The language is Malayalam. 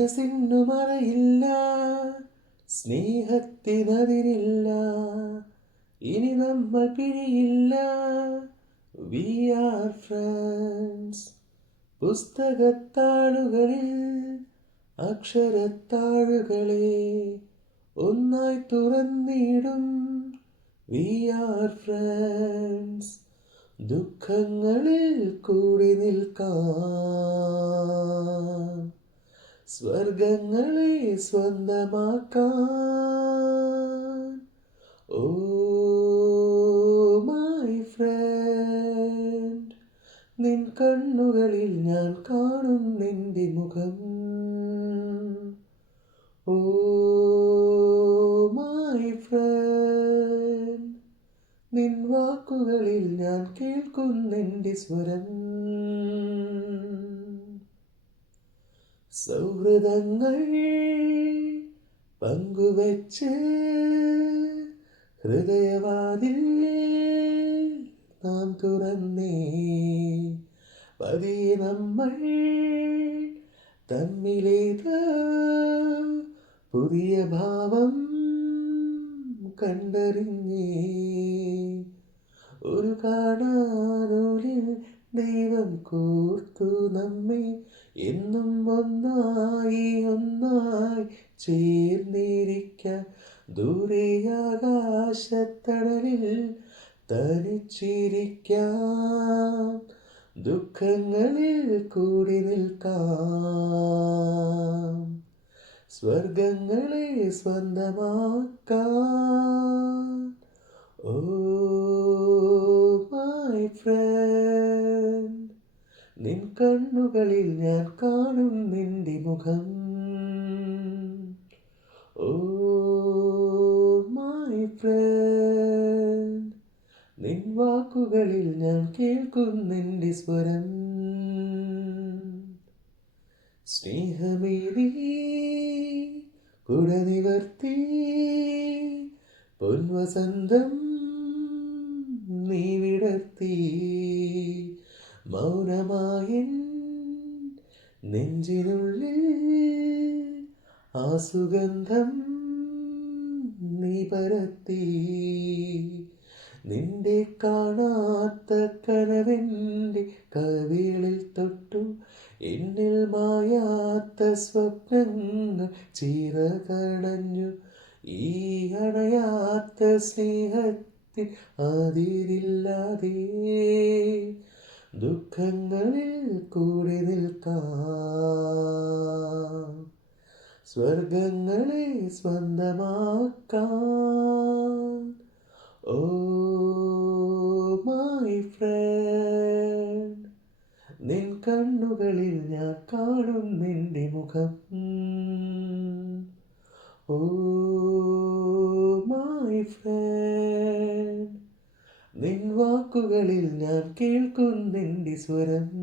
മനസ്സിനു മറയില്ല സ്നേഹത്തിനതിരില്ല. ഇനി നമ്മൾ പിഴിയില്ല. വി ആർ ഫ്രണ്ട്സ് പുസ്തകത്താളുകളിൽ അക്ഷരത്താഴുകളെ ഒന്നായി തുറന്നിടും. വി ആർ ഫ്രണ്ട്സ് ദുഃഖങ്ങളിൽ കൂടി നിൽക്കാം. സ്വർഗങ്ങളെ സ്വന്തമാക്കാൻ. ഓ മൈ ഫ്രണ്ട് നിൻ കണ്ണുകളിൽ ഞാൻ കാണും നിന്റെ മുഖം. ഓ മൈ ഫ്രണ്ട് നിൻ വാക്കുകളിൽ ഞാൻ കേൾക്കും നിന്റെ സ്വരം. സൗഹൃദങ്ങൾ പങ്കുവച്ച് ഹൃദയവാതിൽ നാം തുറന്നേ. പതിയെ നമ്മൾ തമ്മിലേത് പുതിയ ഭാവം കണ്ടറിഞ്ഞേ. ഒരു കാണാനൂരിൽ ദൈവം കൂർത്തു നമ്മെ എന്നും ഒന്നായി ഒന്നായി ചേർന്നിരിക്ക. ദൂരെ ആകാശത്തണലിൽ തനിച്ചിരിക്കാം. ദുഃഖങ്ങളിൽ കൂടി നിൽക്കാം. സ്വർഗങ്ങളെ സ്വന്തമാക്കാൻ നിൻ കണ്ണുകളിൽ ഞാൻ കാണും നിന്റെ മുഖം. ഓ മൈ ഫ്രണ്ട് നിൻ വാക്കുകളിൽ ഞാൻ കേൾക്കും നിന്റെ സ്വരം. സ്നേഹമേരി കുട നിവർത്തി പൊൻവസന്തം നീ വിടർത്തി. മൗനമായൻ നെഞ്ചിനുള്ളിൽ ആ സുഗന്ധം നീ പരത്തി. നിന്റെ കാണാത്ത കനവിന്റെ കവിളിൽ തൊട്ടു എന്നിൽ മായാത്ത സ്വപ്നങ്ങൾ ചിറകണഞ്ഞു ഈ അണയാത്ത സ്നേഹത്തിൽ അതിരില്ലാതെ ദുഃഖങ്ങളിൽ കൂടി നിൽക്കാം. സ്വർഗങ്ങളെ സ്വന്തമാക്കാം. ഓ മൈ ഫ്രണ്ട് നിൻ കണ്ണുകളിൽ ഞാൻ കാണും നിന്റെ മുഖം. ഓ മൈ ഫ്രണ്ട് നിൻ വാക്കുകളിൽ ഞാൻ കേൾക്കും സ്വരം.